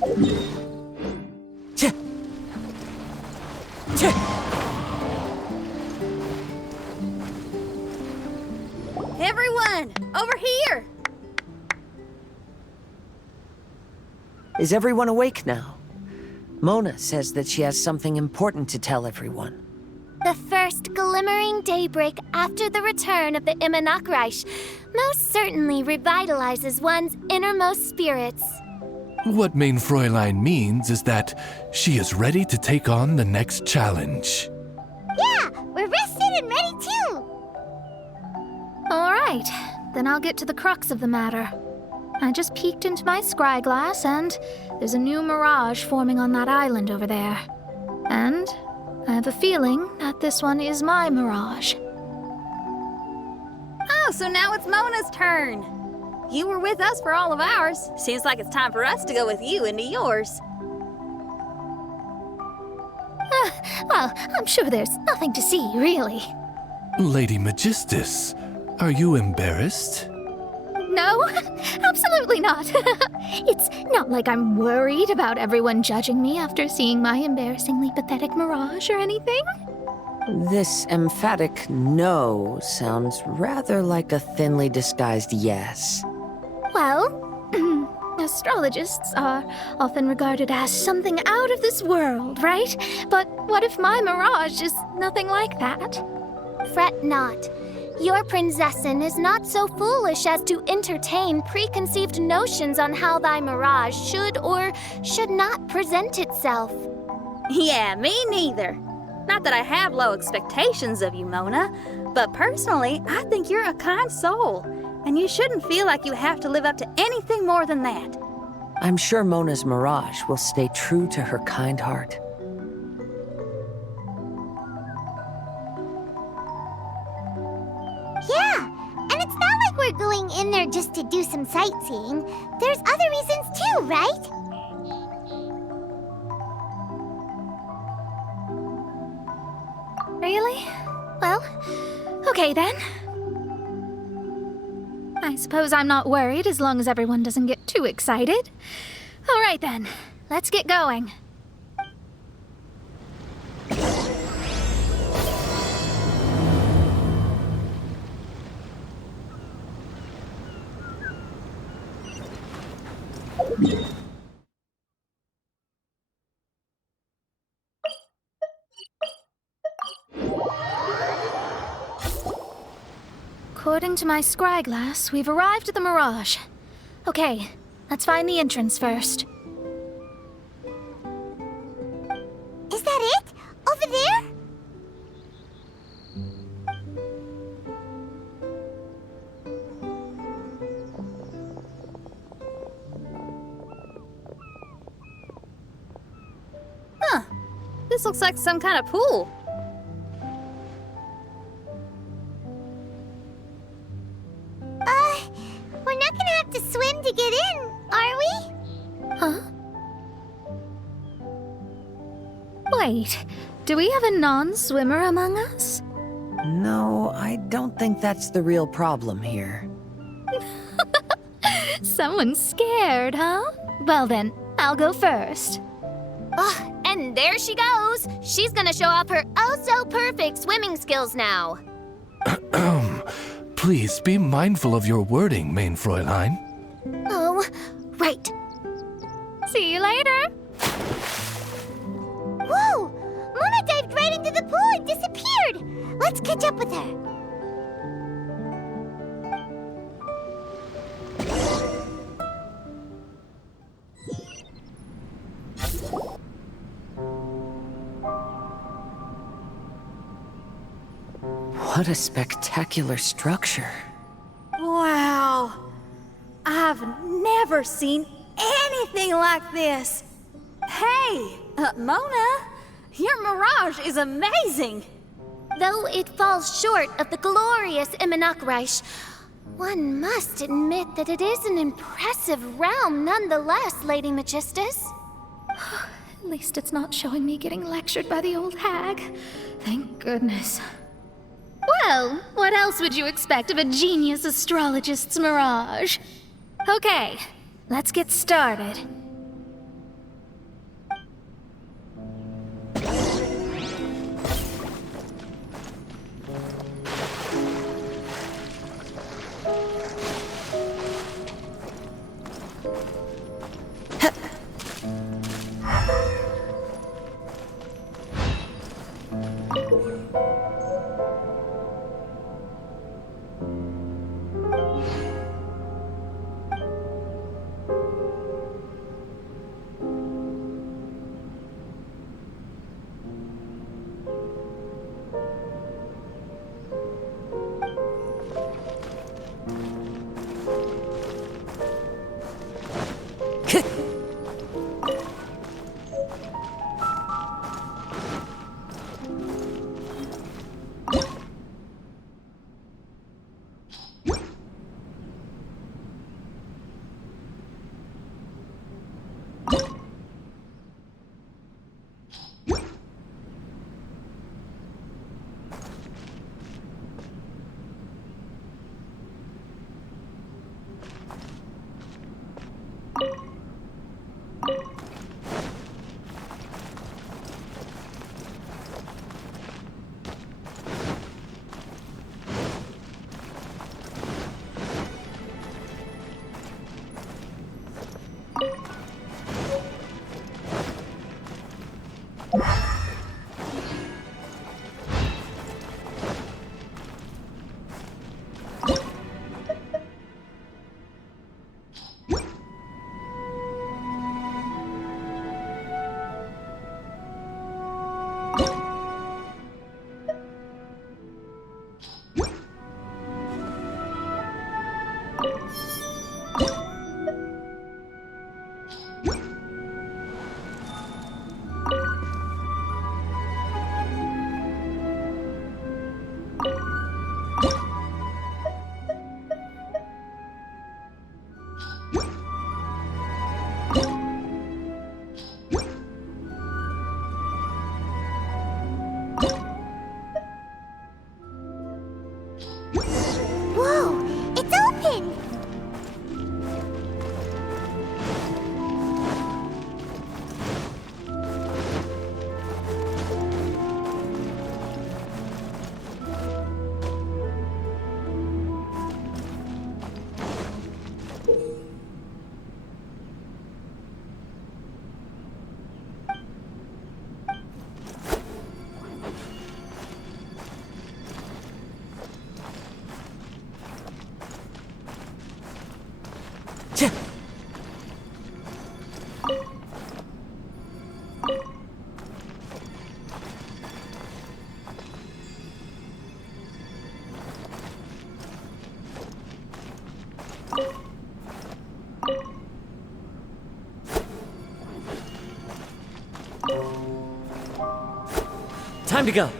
Ch Ch Everyone, over here! Is everyone awake now? Mona says that she has something important to tell everyone. The first glimmering daybreak after the return of the Immonakreich most certainly revitalizes one's innermost spirits. What Main Fräulein means is that she is ready to take on the next challenge. Yeah, we're rested and ready too! Alright, then I'll get to the crux of the matter. I just peeked into my scry glass and there's a new mirage forming on that island over there. And I have a feeling that this one is my mirage. Oh, so now it's Mona's turn. You were with us for all of ours. Seems like it's time for us to go with you into yours. Well, I'm sure there's nothing to see, really. Lady Magistus, are you embarrassed? No, absolutely not. It's not like I'm worried about everyone judging me after seeing my embarrassingly pathetic mirage or anything. This emphatic no sounds rather like a thinly disguised yes. Well, astrologists are often regarded as something out of this world, right? But what if my mirage is nothing like that? Fret not. Your prinzessin is not so foolish as to entertain preconceived notions on how thy mirage should or should not present itself. Yeah, me neither. Not that I have low expectations of you, Mona, but personally, I think you're a kind soul, and you shouldn't feel like you have to live up to anything more than that. I'm sure Mona's mirage will stay true to her kind heart. Yeah, and it's not like we're going in there just to do some sightseeing. There's other reasons too, right? Really? Well, okay then. I suppose I'm not worried as long as everyone doesn't get too excited. All right then, let's get going. According to my scry glass, we've arrived at the Mirage. Okay, let's find the entrance first. Is that it? Over there? Huh. This looks like some kind of pool. We're not gonna have to swim to get in, are we? Huh? Wait, do we have a non-swimmer among us? No, I don't think that's the real problem here. Someone's scared, huh? Well then, I'll go first. Oh, and there she goes. She's gonna show off her oh-so-perfect swimming skills now. Please be mindful of your wording, Main Fräulein. Oh, right. See you later. Whoa! Mona dived right into the pool and disappeared. Let's catch up with her. What a spectacular structure. Wow. I've never seen anything like this. Hey, Mona, your mirage is amazing. Though it falls short of the glorious Immonakreich, one must admit that it is an impressive realm nonetheless, Lady Magistus. At least it's not showing me getting lectured by the old hag. Thank goodness. Well, what else would you expect of a genius astrologist's mirage? Okay, let's get started. Whoa! It's open! Time to go.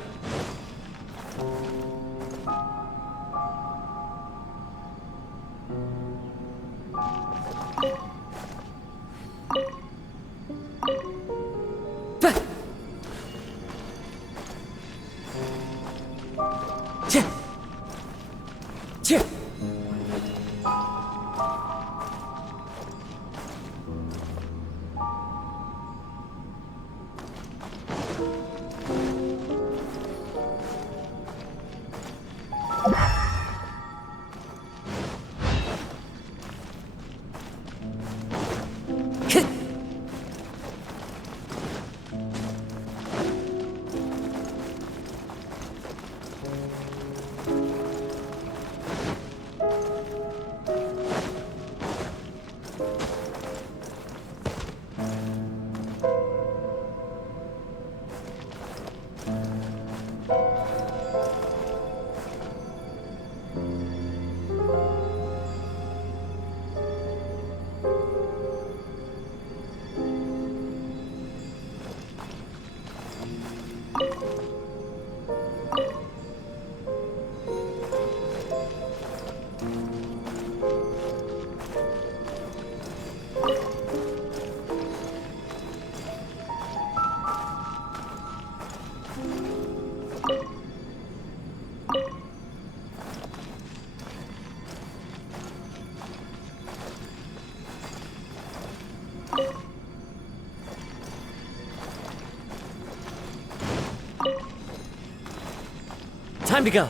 Time to go.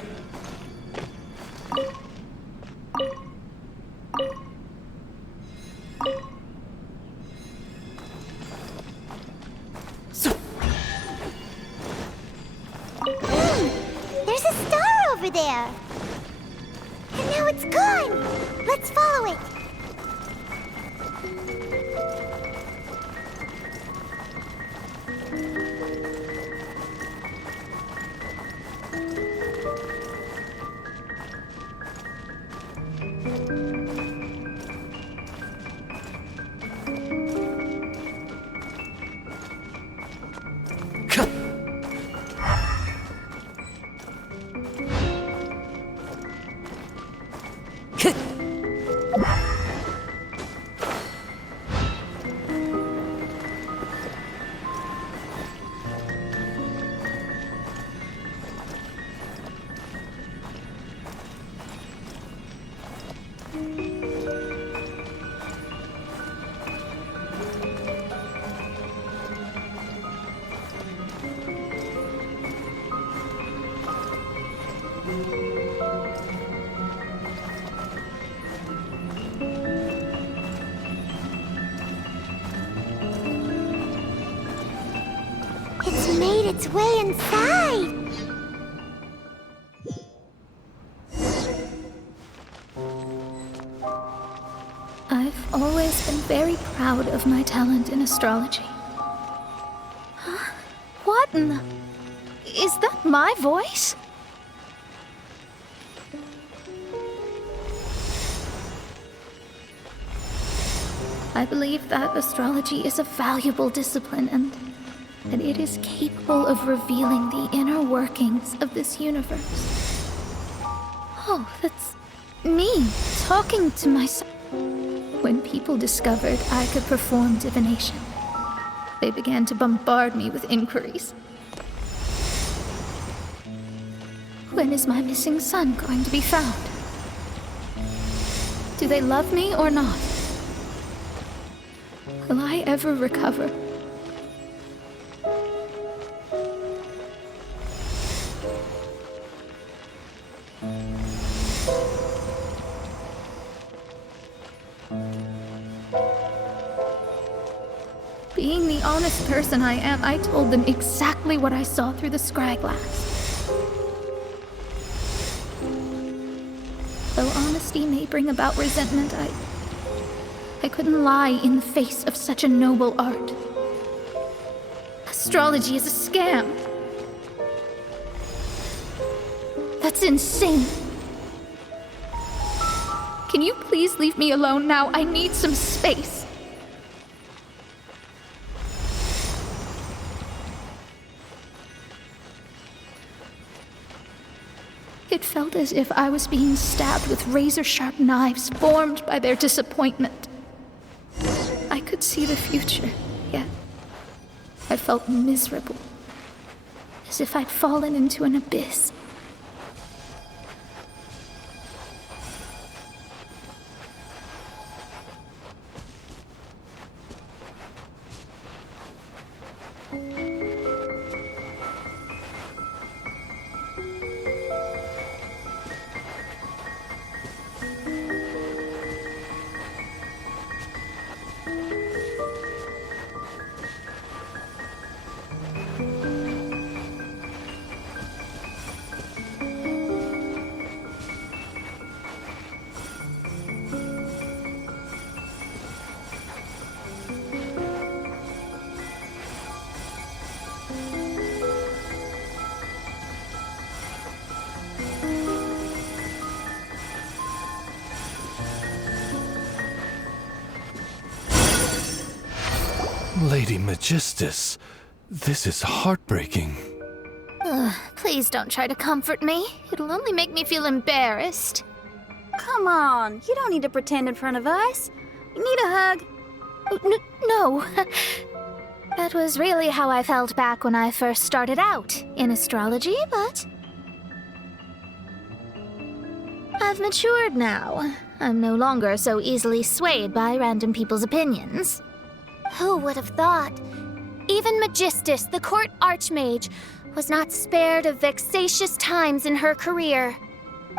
There's a star over there. And now it's gone. Let's follow it. made its way inside. I've always been very proud of my talent in astrology. Huh? What in the... Is that my voice? I believe that astrology is a valuable discipline and that it is capable of revealing the inner workings of this universe. Oh, that's me talking to myself. When people discovered I could perform divination, they began to bombard me with inquiries. When is my missing son going to be found? Do they love me or not? Will I ever recover? Being the honest person I am, I told them exactly what I saw through the scryglass. Though honesty may bring about resentment, I couldn't lie in the face of such a noble art. Astrology is a scam. That's insane. Can you please leave me alone now? I need some space. It felt as if I was being stabbed with razor-sharp knives formed by their disappointment. I could see the future, yet I felt miserable, as if I'd fallen into an abyss. Lady Magistus, this is heartbreaking. Please don't try to comfort me. It'll only make me feel embarrassed. Come on, you don't need to pretend in front of us. You need a hug. No. That was really how I felt back when I first started out in astrology, but I've matured now. I'm no longer so easily swayed by random people's opinions. Who would have thought? Even Magistus, the court archmage, was not spared of vexatious times in her career.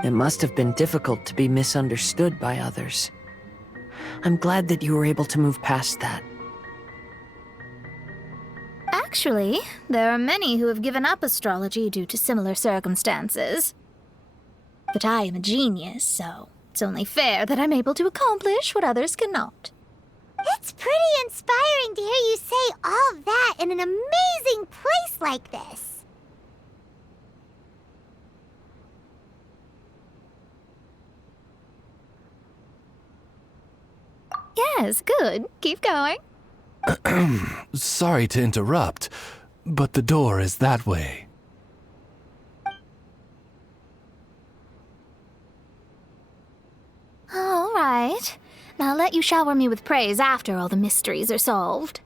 It must have been difficult to be misunderstood by others. I'm glad that you were able to move past that. Actually, there are many who have given up astrology due to similar circumstances. But I am a genius, so it's only fair that I'm able to accomplish what others cannot. It's pretty inspiring to hear you say all that in an amazing place like this. Yes, good. Keep going. Sorry to interrupt, but the door is that way. All right. I'll let you shower me with praise after all the mysteries are solved.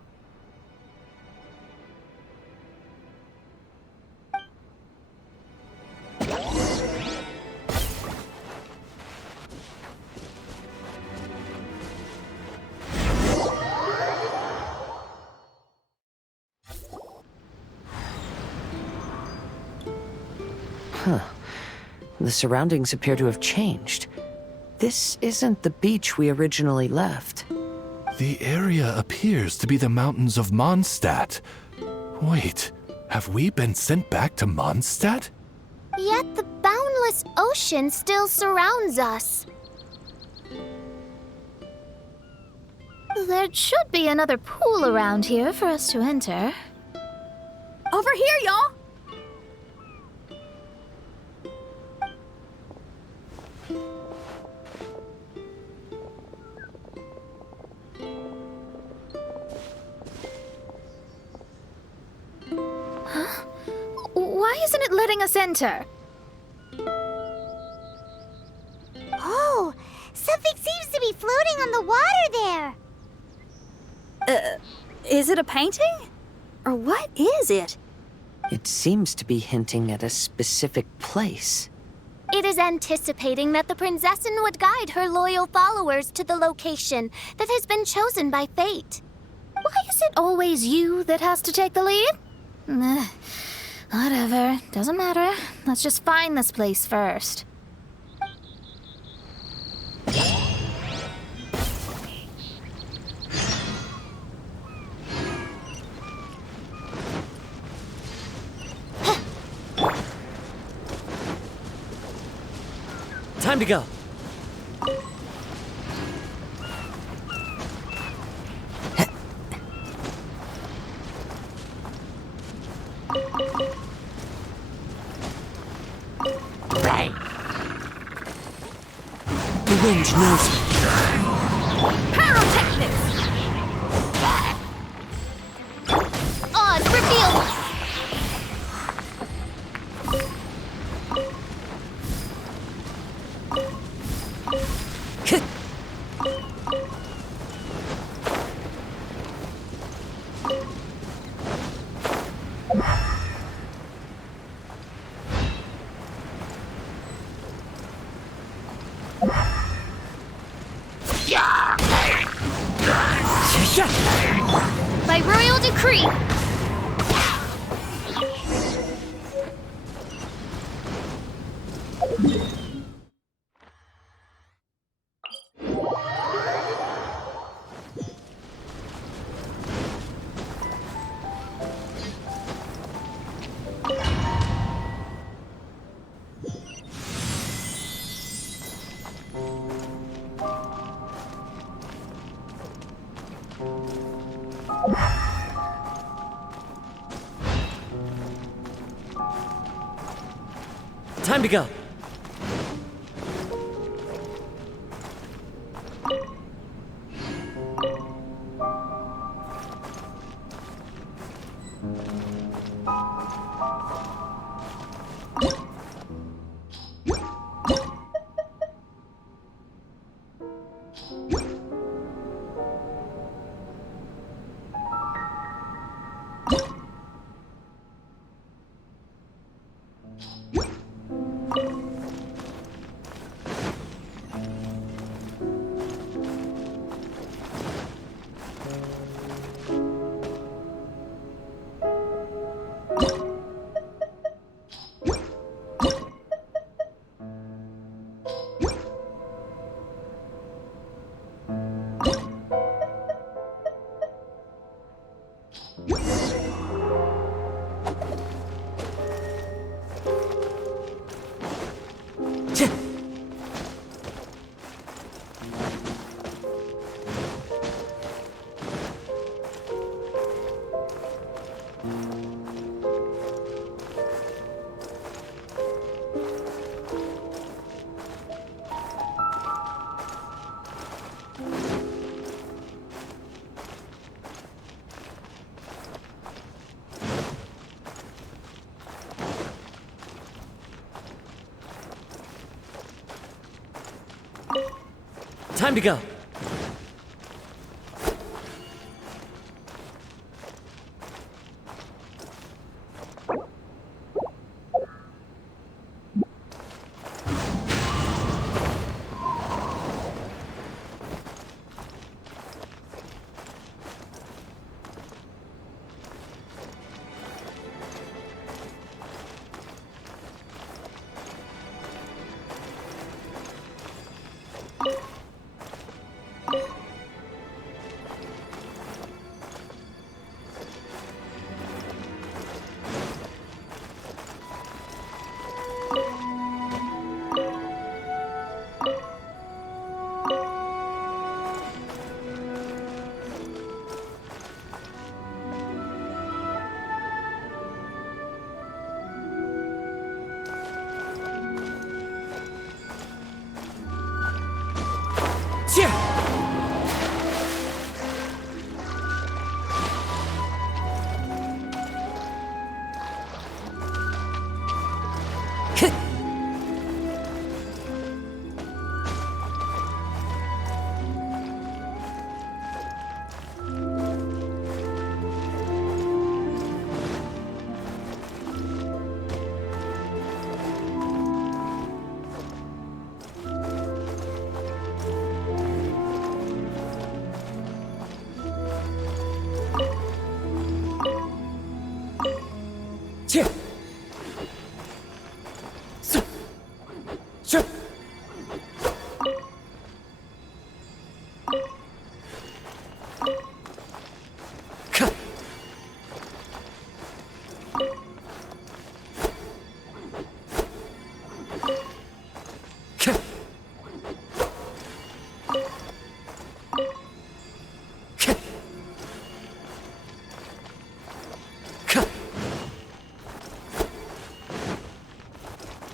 The surroundings appear to have changed. This isn't the beach we originally left. The area appears to be the mountains of Mondstadt. Wait, Have we been sent back to Mondstadt? Yet the boundless ocean still surrounds us. There should be another pool around here for us to enter. Over here, y'all! Why isn't it letting us enter? Oh, something seems to be floating on the water there. Is it a painting? Or what is it? It seems to be hinting at a specific place. It is anticipating that the Princessin would guide her loyal followers to the location that has been chosen by fate. Why is it always you that has to take the lead? Whatever, doesn't matter. Let's just find this place first. Time to go. The wind knows me. Pyrotechnics! On, reveal! By royal decree! Time to go. Time to go. Chip. Chip.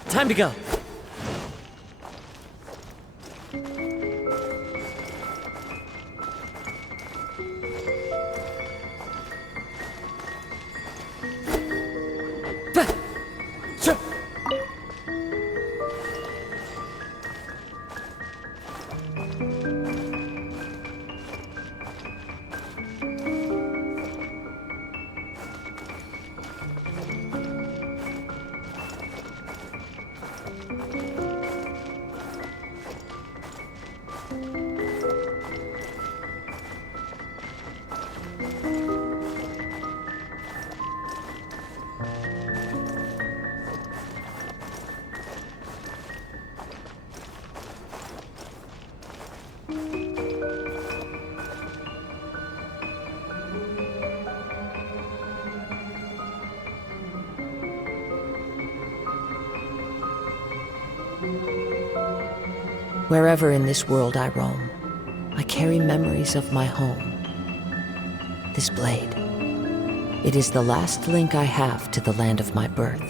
Time to go. Wherever in this world I roam, I carry memories of my home. This blade. It is the last link I have to the land of my birth.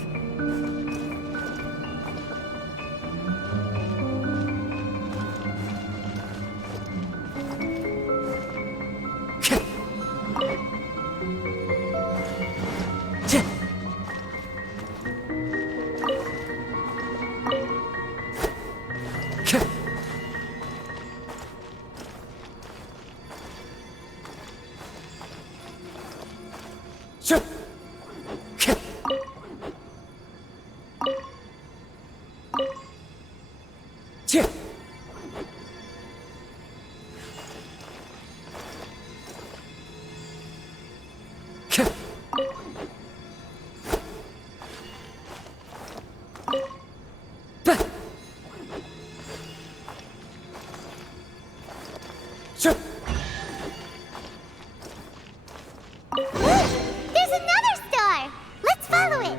There's another star! Let's follow it!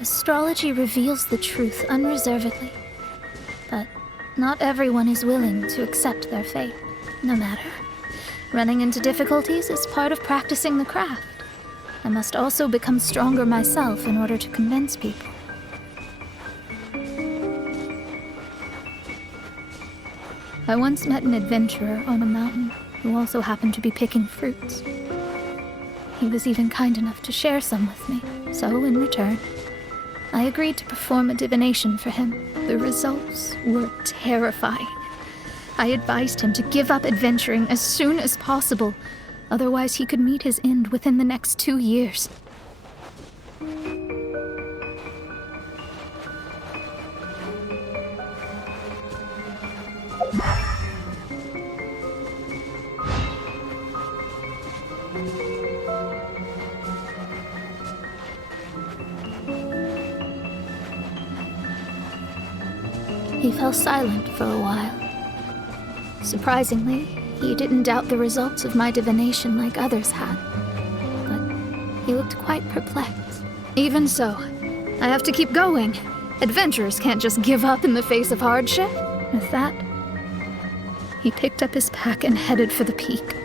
Astrology reveals the truth unreservedly, but not everyone is willing to accept their fate, no matter. Running into difficulties is part of practicing the craft. I must also become stronger myself in order to convince people. I once met an adventurer on a mountain who also happened to be picking fruits. He was even kind enough to share some with me, so in return, I agreed to perform a divination for him. The results were terrifying. I advised him to give up adventuring as soon as possible, otherwise he could meet his end within the next 2 years. He fell silent for a while. Surprisingly, he didn't doubt the results of my divination like others had, but he looked quite perplexed. Even so, I have to keep going. Adventurers can't just give up in the face of hardship. With that, he picked up his pack and headed for the peak.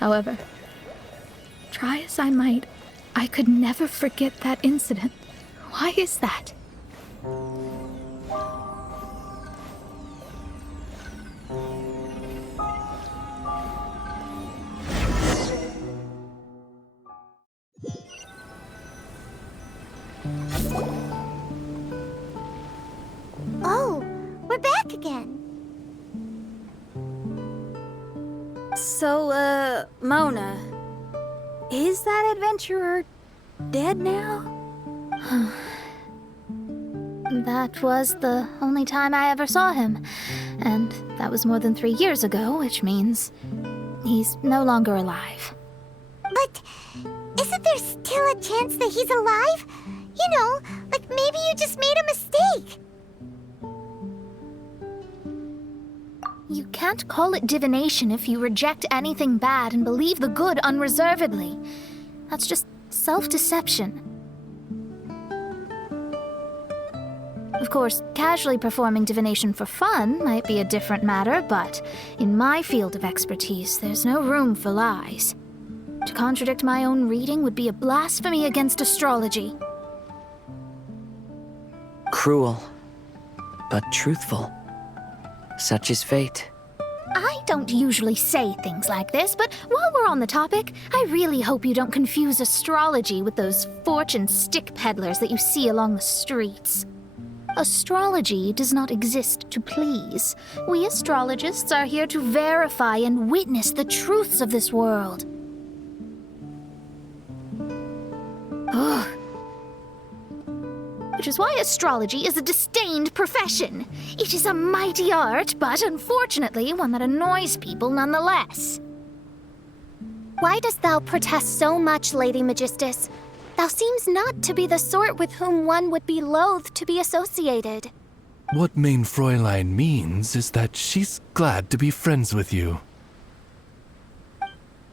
However, try as I might, I could never forget that incident. Why is that? Oh, we're back again. So, Mona, is that adventurer dead now? That was the only time I ever saw him, and that was more than 3 years ago, which means he's no longer alive. But isn't there still a chance that he's alive? You know, like maybe you just made a mistake. You can't call it divination if you reject anything bad and believe the good unreservedly. That's just self-deception. Of course, casually performing divination for fun might be a different matter, but in my field of expertise, there's no room for lies. To contradict my own reading would be a blasphemy against astrology. Cruel, but truthful. Such is fate. I don't usually say things like this, but while we're on the topic, I really hope you don't confuse astrology with those fortune stick peddlers that you see along the streets. Astrology does not exist to please. We astrologists are here to verify and witness the truths of this world. Ugh. Which is why astrology is a disdained profession. It is a mighty art, but unfortunately one that annoys people nonetheless. Why dost thou protest so much, Lady Magistus? Thou seems not to be the sort with whom one would be loath to be associated. What Main Fräulein means is that she's glad to be friends with you.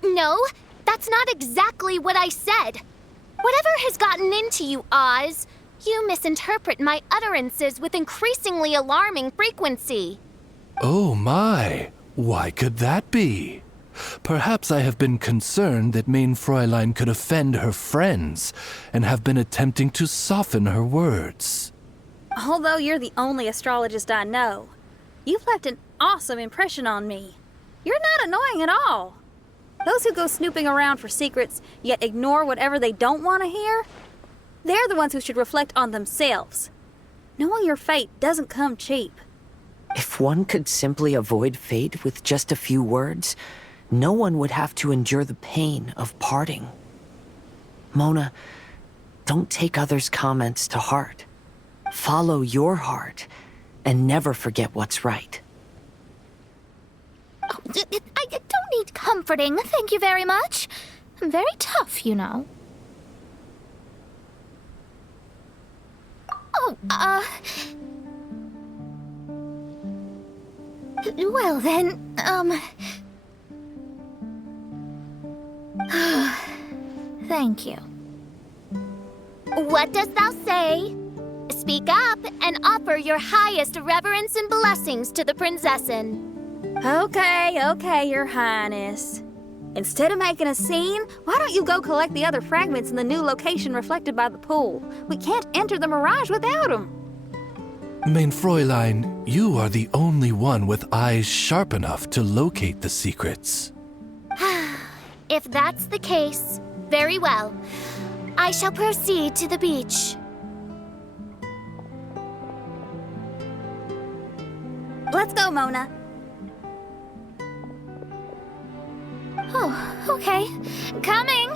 No, that's not exactly what I said. Whatever has gotten into you, Oz, you misinterpret my utterances with increasingly alarming frequency. Oh my, why could that be? Perhaps I have been concerned that Main Fräulein could offend her friends and have been attempting to soften her words. Although you're the only astrologist I know, you've left an awesome impression on me. You're not annoying at all. Those who go snooping around for secrets, yet ignore whatever they don't want to hear, they're the ones who should reflect on themselves. Knowing your fate doesn't come cheap. If one could simply avoid fate with just a few words, no one would have to endure the pain of parting. Mona, don't take others' comments to heart. Follow your heart and never forget what's right. Oh, I don't need comforting, thank you very much. I'm very tough, you know. Oh, well then, thank you. What dost thou say? Speak up and offer your highest reverence and blessings to the Prinzessin. Okay, Your Highness. Instead of making a scene, why don't you go collect the other fragments in the new location reflected by the pool? We can't enter the Mirage without them. Main Fräulein, you are the only one with eyes sharp enough to locate the secrets. If that's the case, very well. I shall proceed to the beach. Let's go, Mona. Oh, okay. Coming!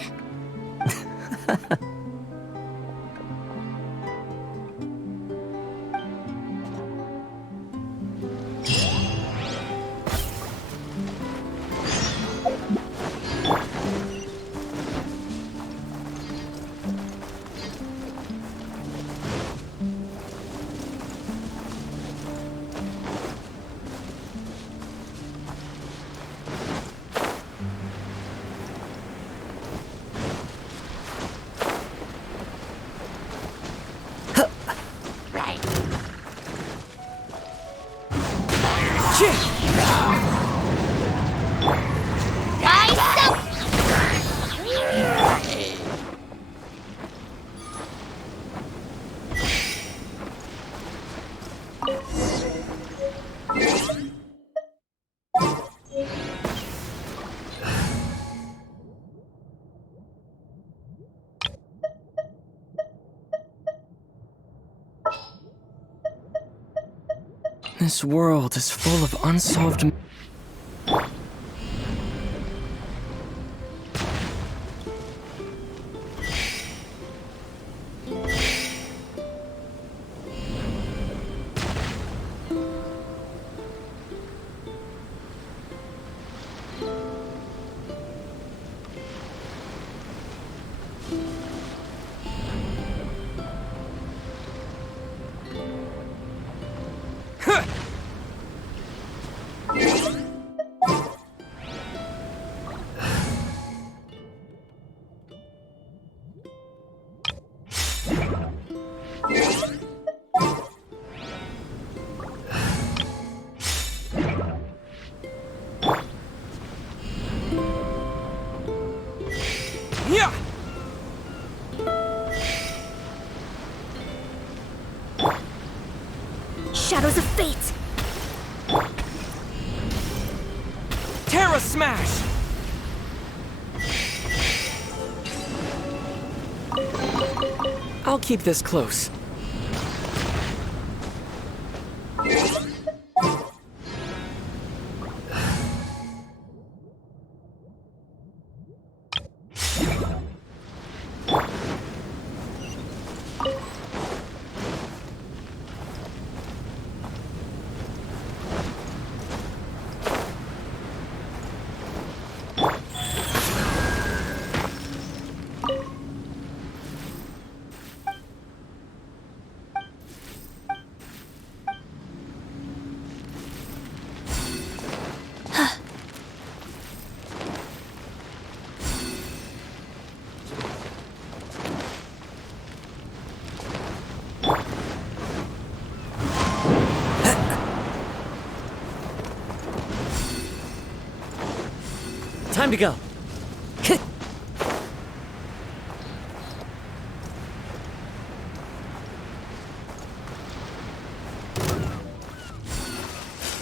This world is full of unsolved... Shadows of Fate! Terra Smash! I'll keep this close. Time to go.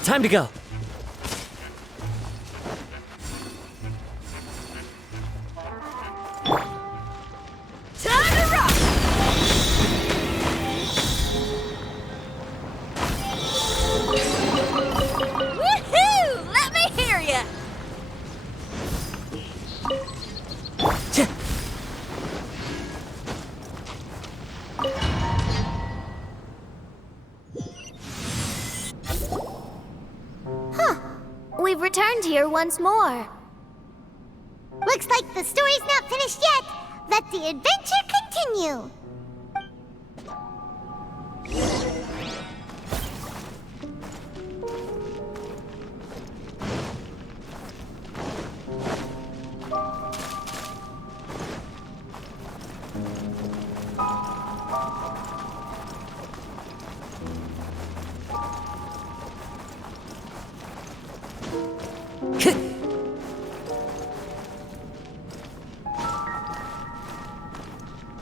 Time to go. Time to rock! Woohoo! Let me hear ya! We've returned here once more. Looks like the story's not finished yet. Let the adventure continue.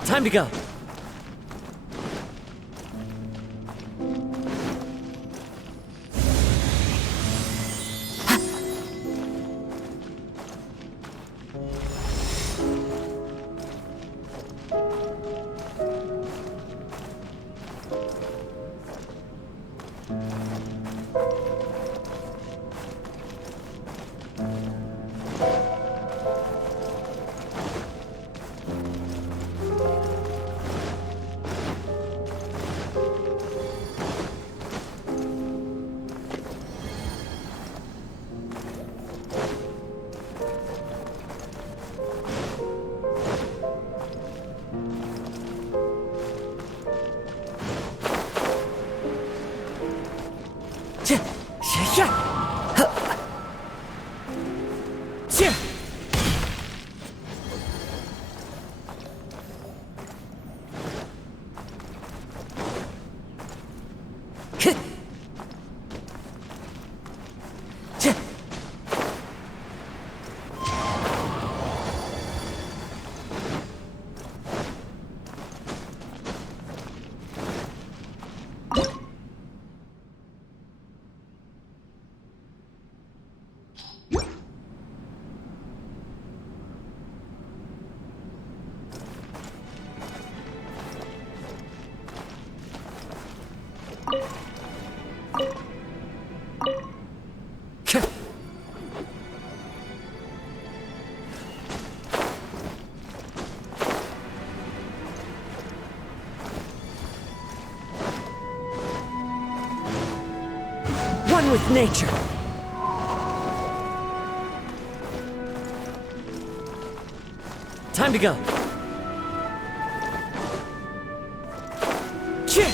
Time to go. one with nature. Time to go. Chih!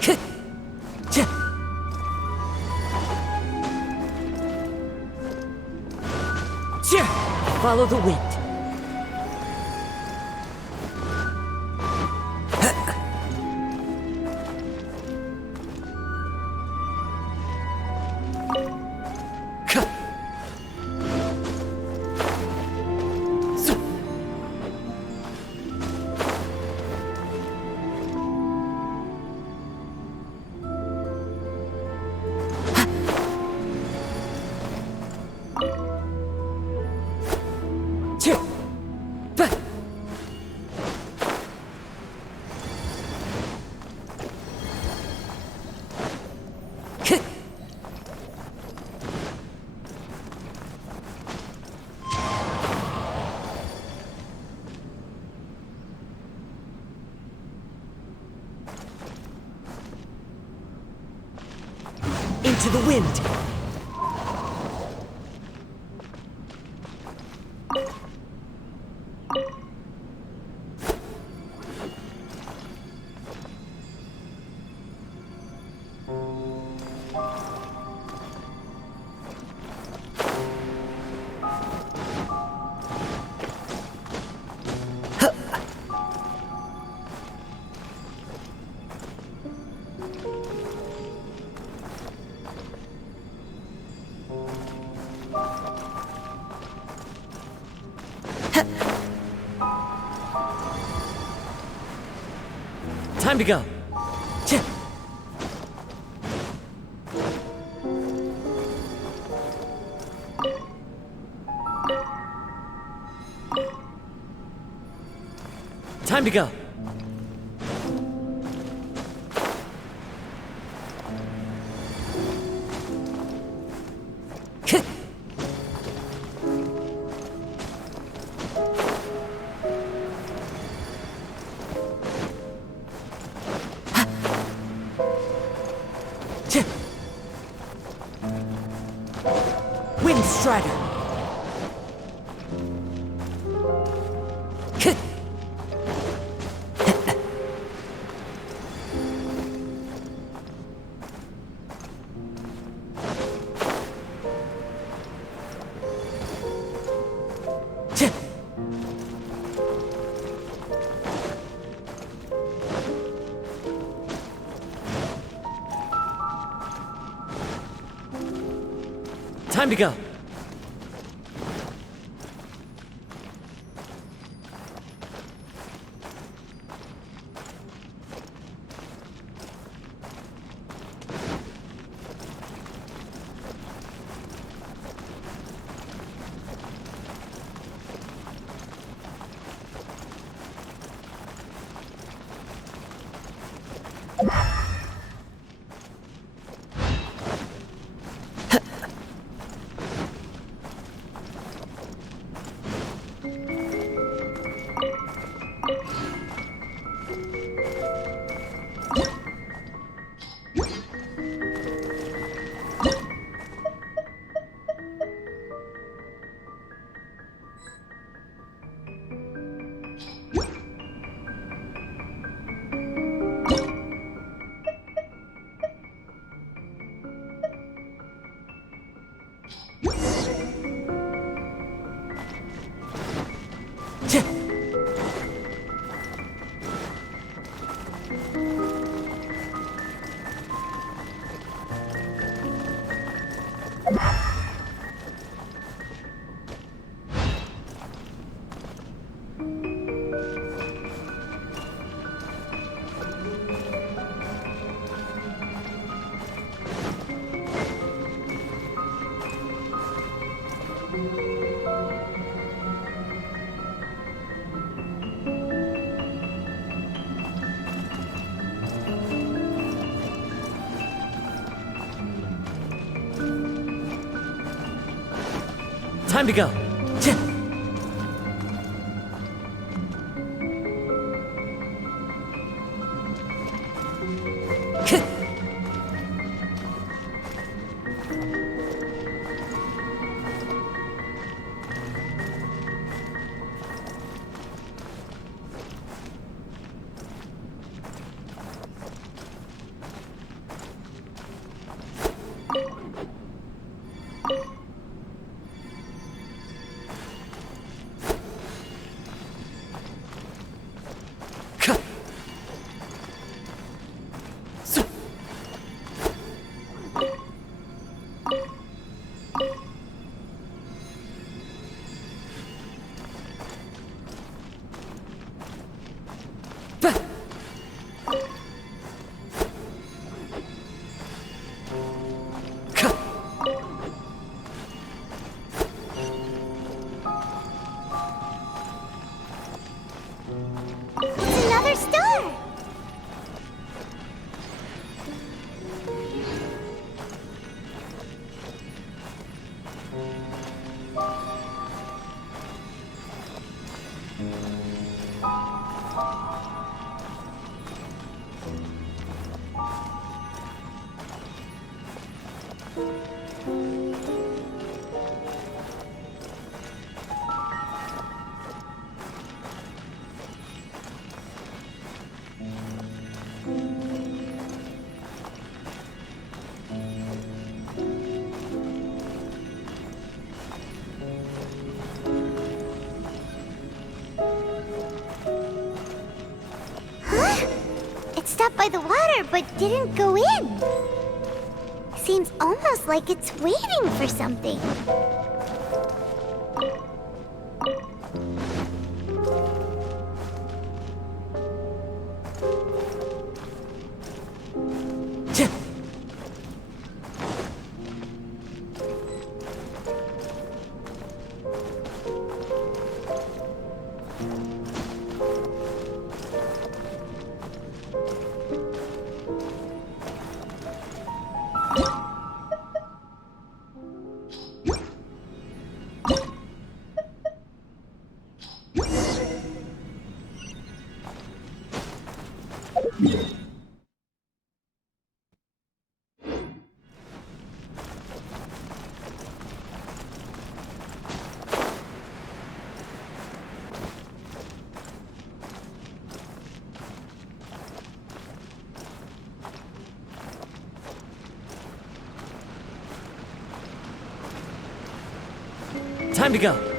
Chih! Chih! Chih! Follow the wind. Into the wind. Time to go. Chih. Time to go. Chih. Wind Strider. Time to go. Time to go. It stopped by the water, but didn't go in. Seems almost like it's waiting for something. Time to go.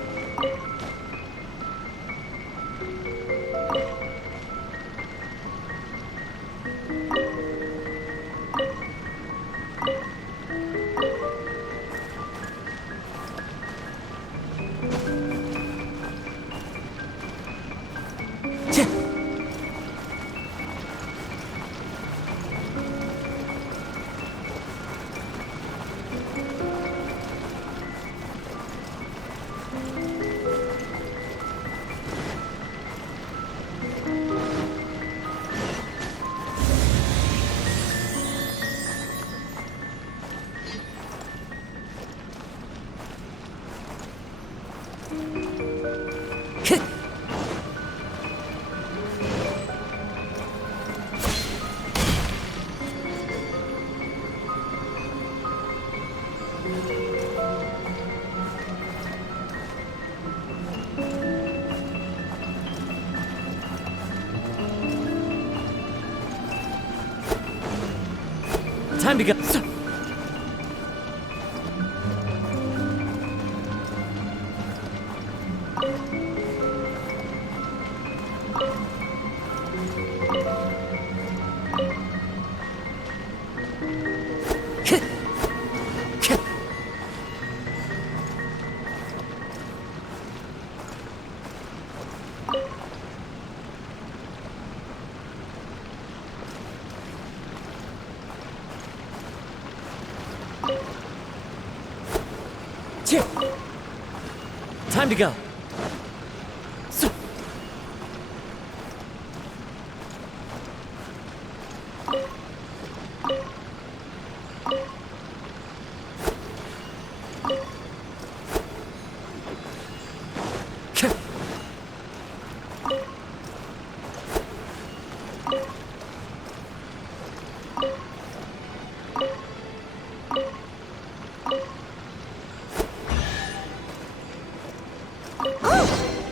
Time to go. Time to go.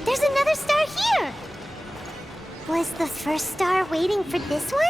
There's another star here! Was the first star waiting for this one?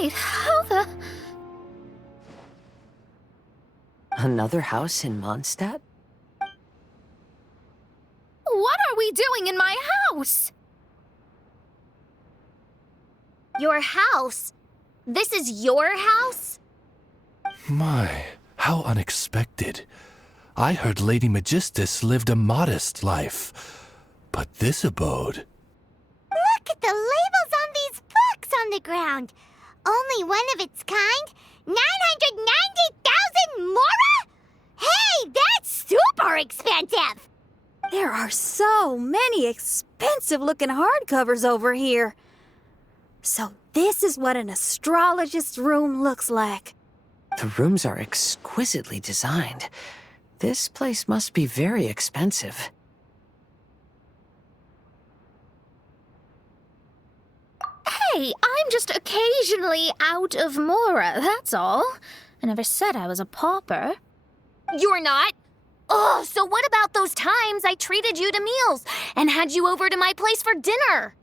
Wait, how the... Another house in Mondstadt? What are we doing in my house? Your house? This is your house? My, how unexpected. I heard Lady Magistus lived a modest life, but this abode... Look at the labels on these books on the ground. Only one of its kind? 990,000 mora? Hey, that's super expensive! There are so many expensive-looking hardcovers over here. So this is what an astrologist's room looks like. The rooms are exquisitely designed. This place must be very expensive. Hey, I'm just occasionally out of mora, that's all. I never said I was a pauper. You're not? Oh, so what about those times I treated you to meals and had you over to my place for dinner?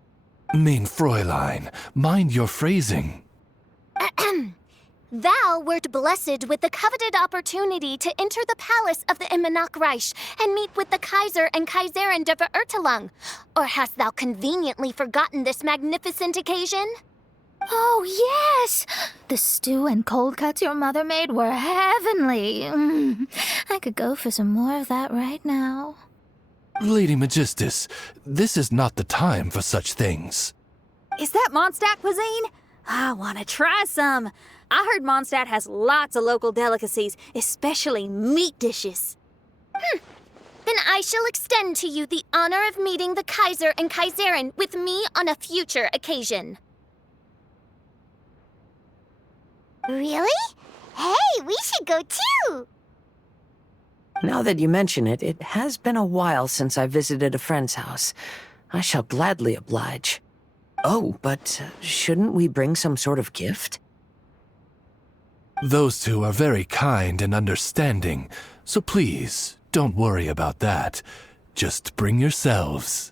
Mein Fräulein, mind your phrasing. Thou wert blessed with the coveted opportunity to enter the palace of the Immenachreich and meet with the Kaiser and Kaiserin der Verurteilung. Or hast thou conveniently forgotten this magnificent occasion? Oh, yes! The stew and cold cuts your mother made were heavenly. I could go for some more of that right now. Lady Magistus, this is not the time for such things. Is that Mondstadt cuisine? I want to try some. I heard Mondstadt has lots of local delicacies, especially meat dishes. Then I shall extend to you the honor of meeting the Kaiser and Kaiserin with me on a future occasion. Really? Hey, we should go too! Now that you mention it, it has been a while since I visited a friend's house. I shall gladly oblige. Oh, but shouldn't we bring some sort of gift? Those two are very kind and understanding, so please, don't worry about that. Just bring yourselves.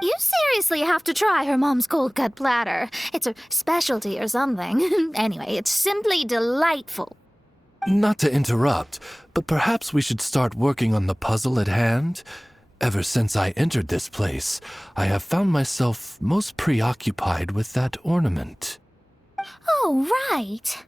You seriously have to try her mom's cold cut platter. It's a specialty or something. Anyway, it's simply delightful. Not to interrupt, but perhaps we should start working on the puzzle at hand? Ever since I entered this place, I have found myself most preoccupied with that ornament. Oh, right.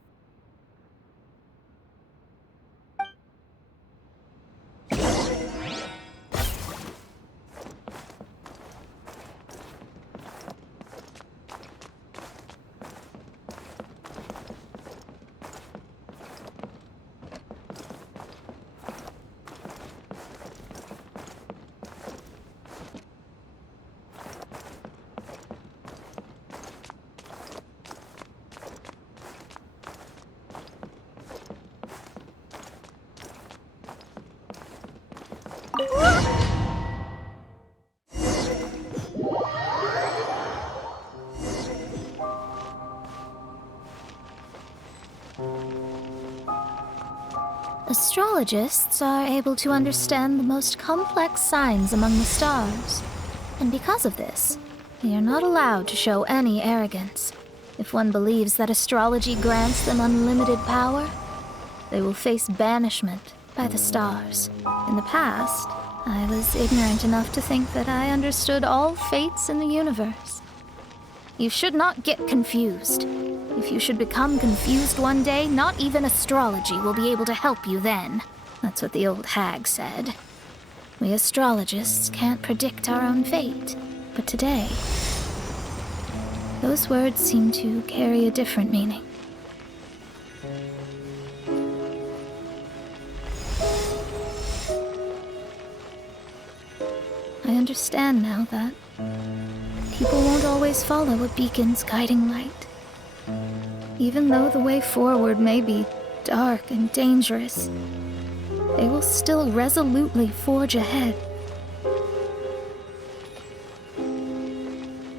Astrologists are able to understand the most complex signs among the stars. And because of this, they are not allowed to show any arrogance. If one believes that astrology grants them unlimited power, they will face banishment by the stars. In the past, I was ignorant enough to think that I understood all fates in the universe. You should not get confused. If you should become confused one day, not even astrology will be able to help you then. That's what the old hag said. We astrologists can't predict our own fate, but today, those words seem to carry a different meaning. I understand now that people won't always follow a beacon's guiding light. Even though the way forward may be dark and dangerous, they will still resolutely forge ahead.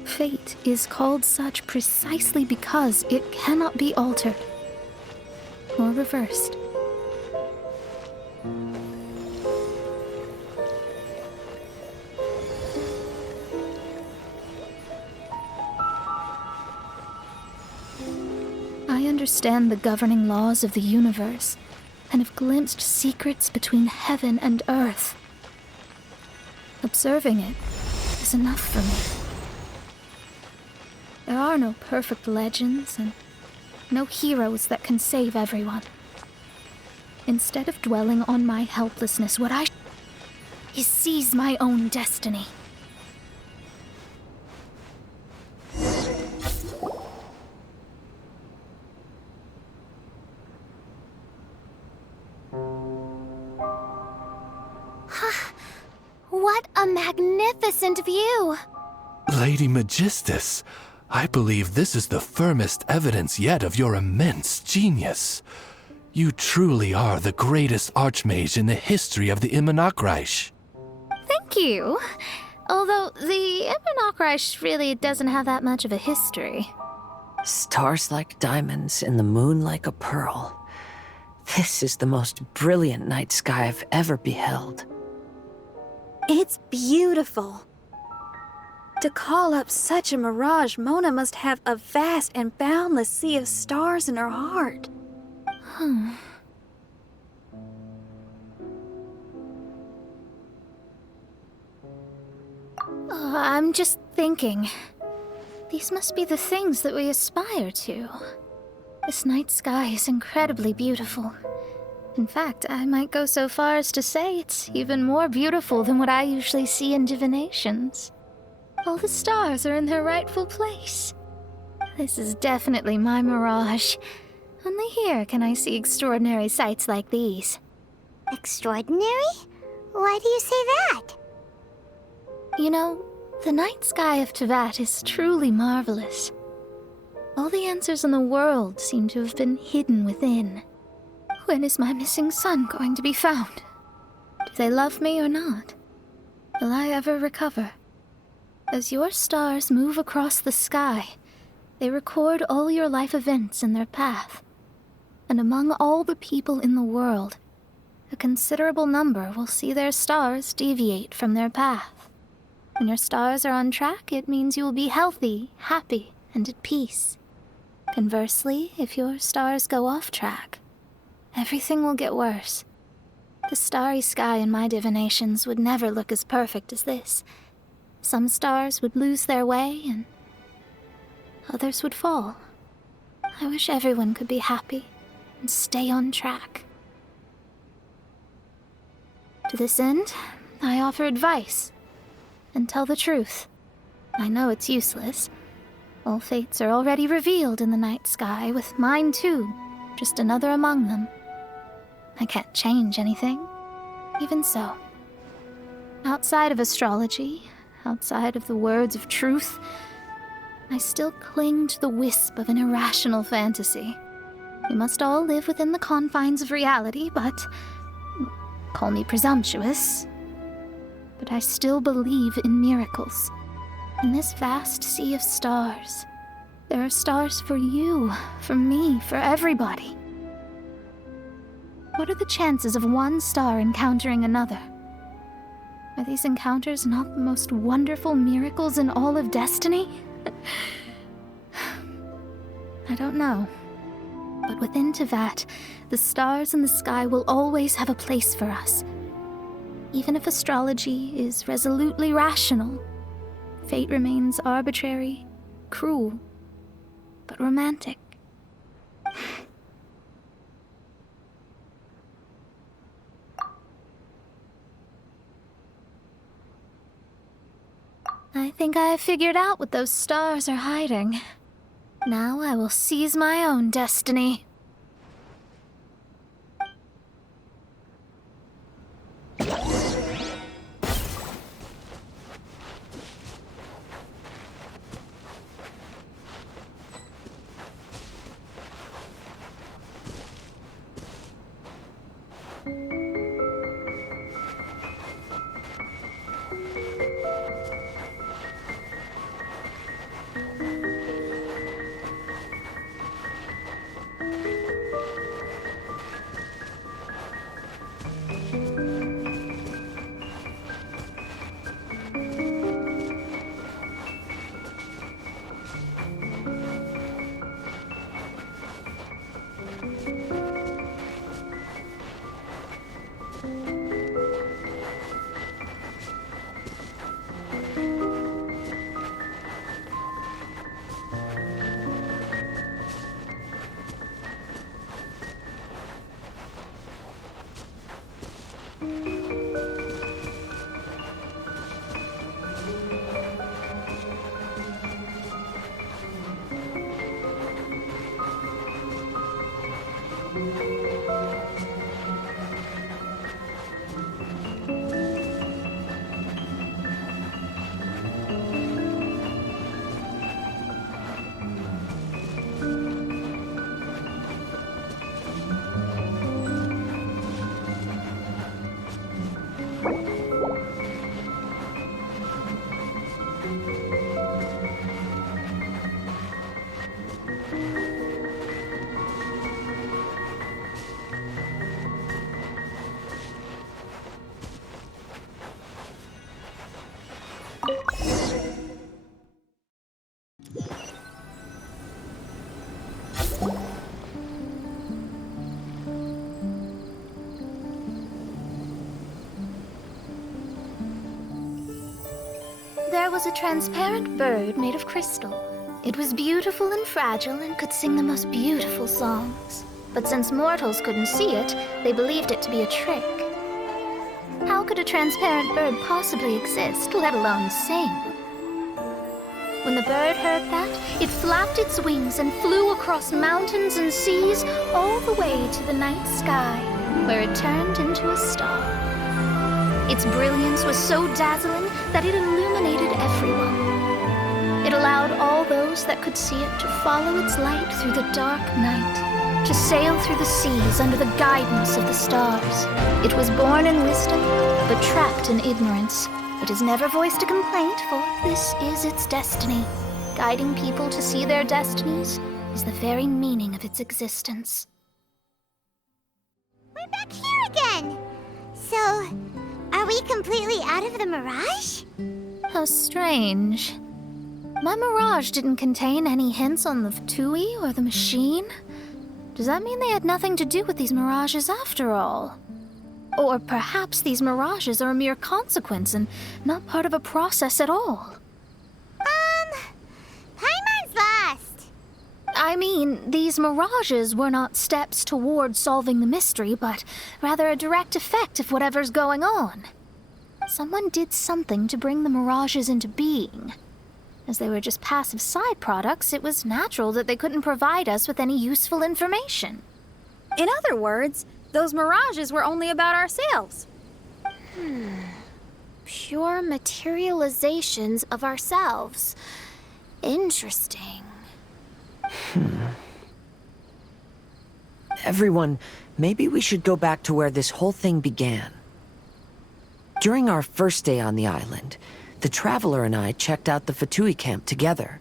Fate is called such precisely because it cannot be altered or reversed. I understand the governing laws of the universe and have glimpsed secrets between heaven and earth. Observing it is enough for me. There are no perfect legends and no heroes that can save everyone. Instead of dwelling on my helplessness, what I is seize my own destiny. What a magnificent view! Lady Magistus, I believe this is the firmest evidence yet of your immense genius. You truly are the greatest archmage in the history of the Immonakreich. Thank you. Although the Immonakreich really doesn't have that much of a history. Stars like diamonds and the moon like a pearl. This is the most brilliant night sky I've ever beheld. It's beautiful. To call up such a mirage, Mona must have a vast and boundless sea of stars in her heart. I'm just thinking. These must be the things that we aspire to. This night sky is incredibly beautiful. In fact, I might go so far as to say it's even more beautiful than what I usually see in divinations. All the stars are in their rightful place. This is definitely my mirage. Only here can I see extraordinary sights like these. Extraordinary? Why do you say that? You know, the night sky of Tevat is truly marvelous. All the answers in the world seem to have been hidden within. When is my missing son going to be found? Do they love me or not? Will I ever recover? As your stars move across the sky, they record all your life events in their path. And among all the people in the world, a considerable number will see their stars deviate from their path. When your stars are on track, it means you will be healthy, happy, and at peace. Conversely, if your stars go off track, everything will get worse. The starry sky in my divinations would never look as perfect as this. Some stars would lose their way, and others would fall. I wish everyone could be happy and stay on track. To this end, I offer advice and tell the truth. I know it's useless. All fates are already revealed in the night sky, with mine too, just another among them. I can't change anything. Even so, outside of astrology, outside of the words of truth, I still cling to the wisp of an irrational fantasy. We must all live within the confines of reality, but call me presumptuous. But I still believe in miracles. In this vast sea of stars, there are stars for you, for me, for everybody. What are the chances of one star encountering another? Are these encounters not the most wonderful miracles in all of destiny? I don't know. But within Tevat, the stars in the sky will always have a place for us. Even if astrology is resolutely rational, fate remains arbitrary, cruel, but romantic. I think I have figured out what those stars are hiding. Now I will seize my own destiny. There was a transparent bird made of crystal. It was beautiful and fragile and could sing the most beautiful songs. But since mortals couldn't see it, they believed it to be a trick. How could a transparent bird possibly exist, let alone sing? When the bird heard that, it flapped its wings and flew across mountains and seas all the way to the night sky, where it turned into a star. Its brilliance was so dazzling that it illuminated everyone. It allowed all those that could see it to follow its light through the dark night, to sail through the seas under the guidance of the stars. It was born in wisdom, but trapped in ignorance. It has never voiced a complaint, for this is its destiny. Guiding people to see their destinies is the very meaning of its existence. We're back here again! So, are we completely out of the mirage? How strange. My mirage didn't contain any hints on the Fatui or the machine. Does that mean they had nothing to do with these mirages after all? Or perhaps these mirages are a mere consequence and not part of a process at all? Paimon's lost. I mean, these mirages were not steps toward solving the mystery, but rather a direct effect of whatever's going on. Someone did something to bring the mirages into being. As they were just passive side products, it was natural that they couldn't provide us with any useful information. In other words, those mirages were only about ourselves. Pure materializations of ourselves. Interesting. Everyone, maybe we should go back to where this whole thing began. During our first day on the island, the Traveler and I checked out the Fatui camp together.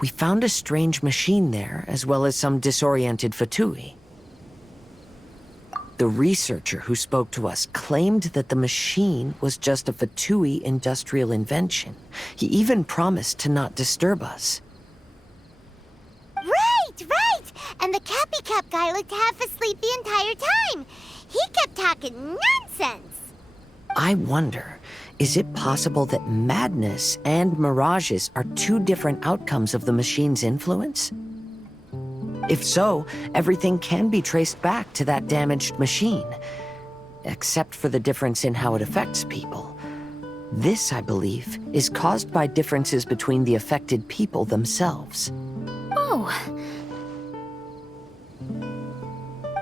We found a strange machine there, as well as some disoriented Fatui. The researcher who spoke to us claimed that the machine was just a Fatui industrial invention. He even promised to not disturb us. Right! And the Cappy Cap guy looked half asleep the entire time. He kept talking nonsense. I wonder, is it possible that madness and mirages are two different outcomes of the machine's influence? If so, everything can be traced back to that damaged machine, except for the difference in how it affects people. This, I believe, is caused by differences between the affected people themselves. Oh.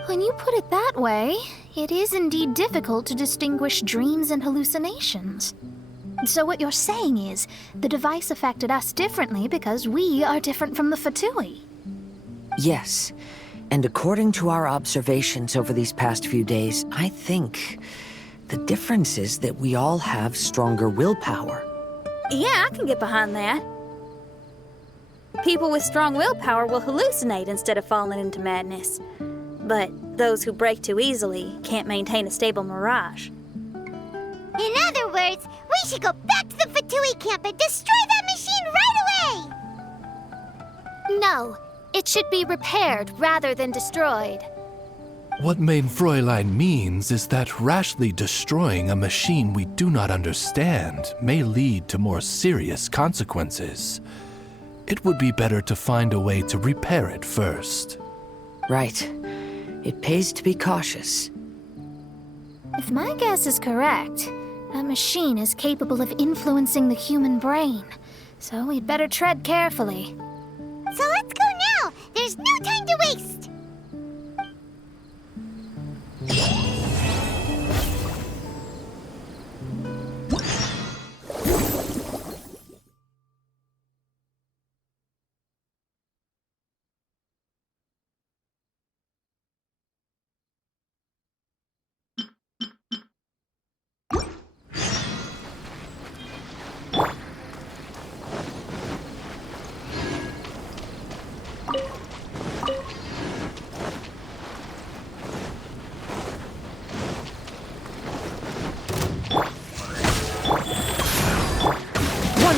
When you put it that way, it is indeed difficult to distinguish dreams and hallucinations. So what you're saying is, the device affected us differently because we are different from the Fatui. Yes, and according to our observations over these past few days, I think the difference is that we all have stronger willpower. Yeah, I can get behind that. People with strong willpower will hallucinate instead of falling into madness. But those who break too easily can't maintain a stable mirage. In other words, we should go back to the Fatui camp and destroy that machine right away! No, it should be repaired rather than destroyed. What Main Fräulein means is that rashly destroying a machine we do not understand may lead to more serious consequences. It would be better to find a way to repair it first. Right. It pays to be cautious. If my guess is correct, that machine is capable of influencing the human brain, so we'd better tread carefully. So let's go now! There's no time to waste!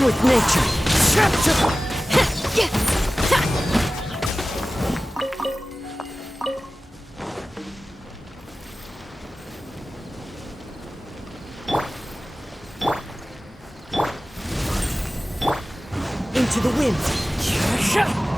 One with nature. Into the wind.